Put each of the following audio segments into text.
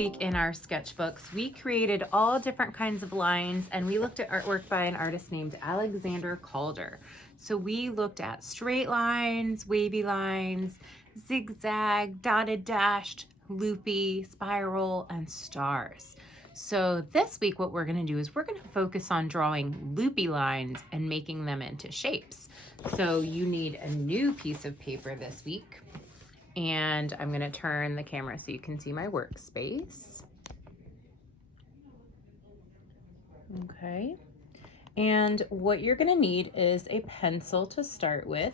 week in our sketchbooks, we created all different kinds of lines, and we looked at artwork by an artist named Alexander Calder. So we looked at straight lines, wavy lines, zigzag, dotted, dashed, loopy, spiral, and stars. So this week what we're going to do is we're going to focus on drawing loopy lines and making them into shapes. So you need a new piece of paper this week. And I'm going to turn the camera so you can see my workspace. Okay. And what you're going to need is a pencil to start with.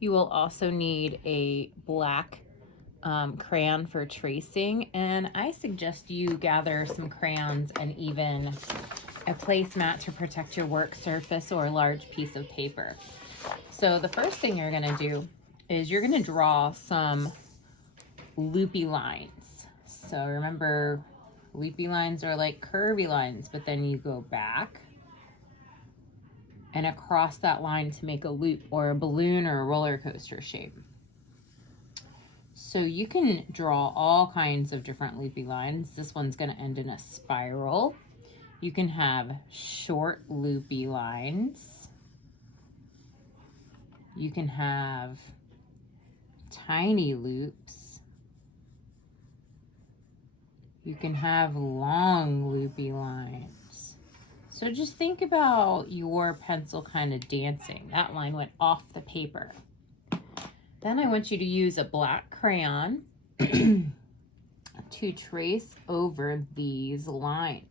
You will also need a black crayon for tracing. And I suggest you gather some crayons and even a placemat to protect your work surface or a large piece of paper. So the first thing you're going to do is you're going to draw some loopy lines. So remember, loopy lines are like curvy lines, but then you go back and across that line to make a loop or a balloon or a roller coaster shape. So you can draw all kinds of different loopy lines. This one's going to end in a spiral. You can have short loopy lines. You can have tiny loops. You can have long loopy lines. So just think about your pencil kind of dancing. That line went off the paper. Then I want you to use a black crayon to trace over these lines.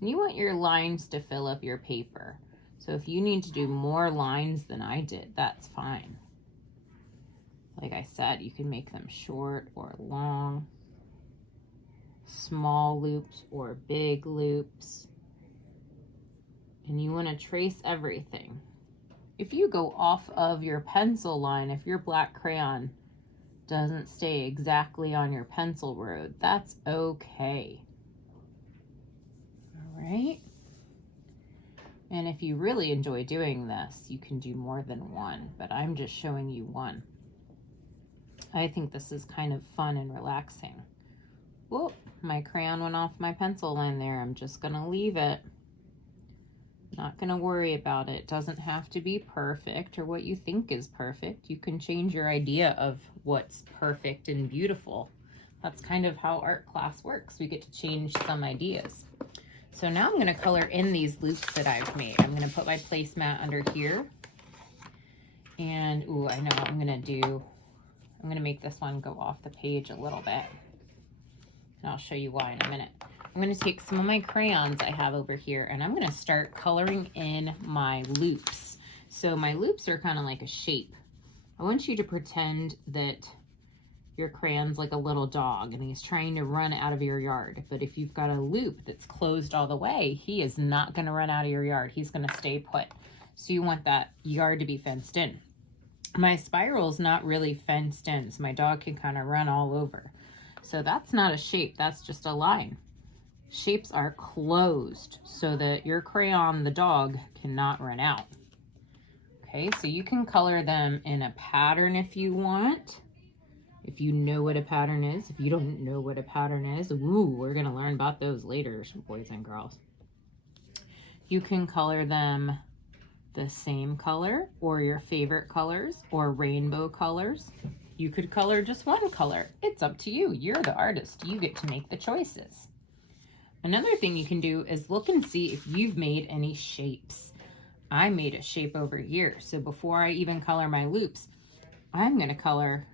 And you want your lines to fill up your paper. So if you need to do more lines than I did, that's fine. Like I said, you can make them short or long, small loops or big loops. And you want to trace everything. If you go off of your pencil line, if your black crayon doesn't stay exactly on your pencil road, that's okay. All right. And if you really enjoy doing this, you can do more than one, but I'm just showing you one. I think this is kind of fun and relaxing. Whoop, my crayon went off my pencil line there. I'm just gonna leave it. Not gonna worry about it. It doesn't have to be perfect or what you think is perfect. You can change your idea of what's perfect and beautiful. That's kind of how art class works. We get to change some ideas. So now I'm gonna color in these loops that I've made. I'm gonna put my placemat under here. And, ooh, I know what I'm gonna make this one go off the page a little bit. And I'll show you why in a minute. I'm gonna take some of my crayons I have over here and I'm gonna start coloring in my loops. So my loops are kind of like a shape. I want you to pretend that your crayon's like a little dog and he's trying to run out of your yard. But if you've got a loop that's closed all the way, he is not gonna run out of your yard. He's gonna stay put. So you want that yard to be fenced in. My spiral's not really fenced in, so my dog can kind of run all over. So that's not a shape, that's just a line. Shapes are closed so that your crayon, the dog, cannot run out. Okay, so you can color them in a pattern if you want. If you know what a pattern is. If you don't know what a pattern is, ooh, we're gonna learn about those later, boys and girls. You can color them the same color or your favorite colors or rainbow colors. You could color just one color. It's up to you. You're the artist. You get to make the choices. Another thing you can do is look and see if you've made any shapes. I made a shape over here. So before I even color my loops, I'm going to color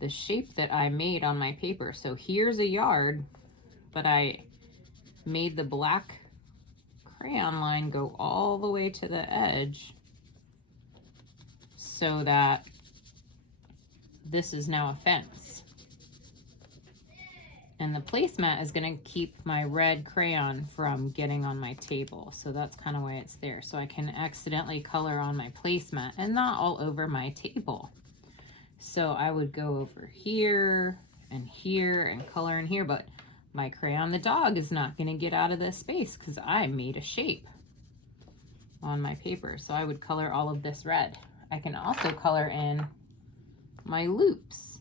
the shape that I made on my paper. So here's a yard, but I made the black crayon line go all the way to the edge so that this is now a fence. And the placemat is going to keep my red crayon from getting on my table. So that's kind of why it's there. So I can accidentally color on my placemat and not all over my table. So I would go over here and color in here, but my crayon, the dog, is not going to get out of this space because I made a shape on my paper. So I would color all of this red. I can also color in my loops.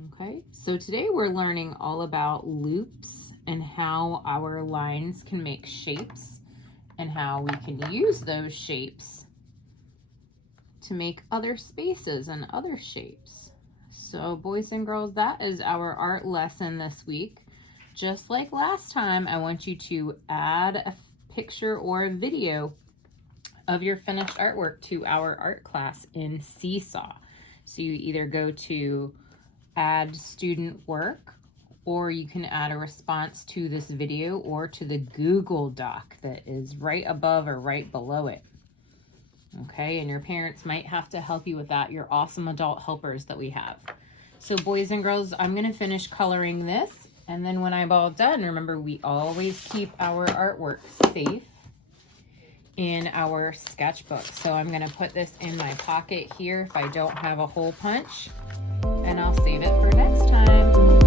Okay, so today we're learning all about loops and how our lines can make shapes and how we can use those shapes to make other spaces and other shapes. So boys and girls, that is our art lesson this week. Just like last time, I want you to add a picture or a video of your finished artwork to our art class in Seesaw. So you either go to add student work, or you can add a response to this video or to the Google Doc that is right above or right below it. Okay, and your parents might have to help you with that, your awesome adult helpers that we have. So boys and girls, I'm going to finish coloring this, and then when I'm all done, remember we always keep our artwork safe in our sketchbook. So I'm going to put this in my pocket here if I don't have a hole punch, and I'll save it for next time.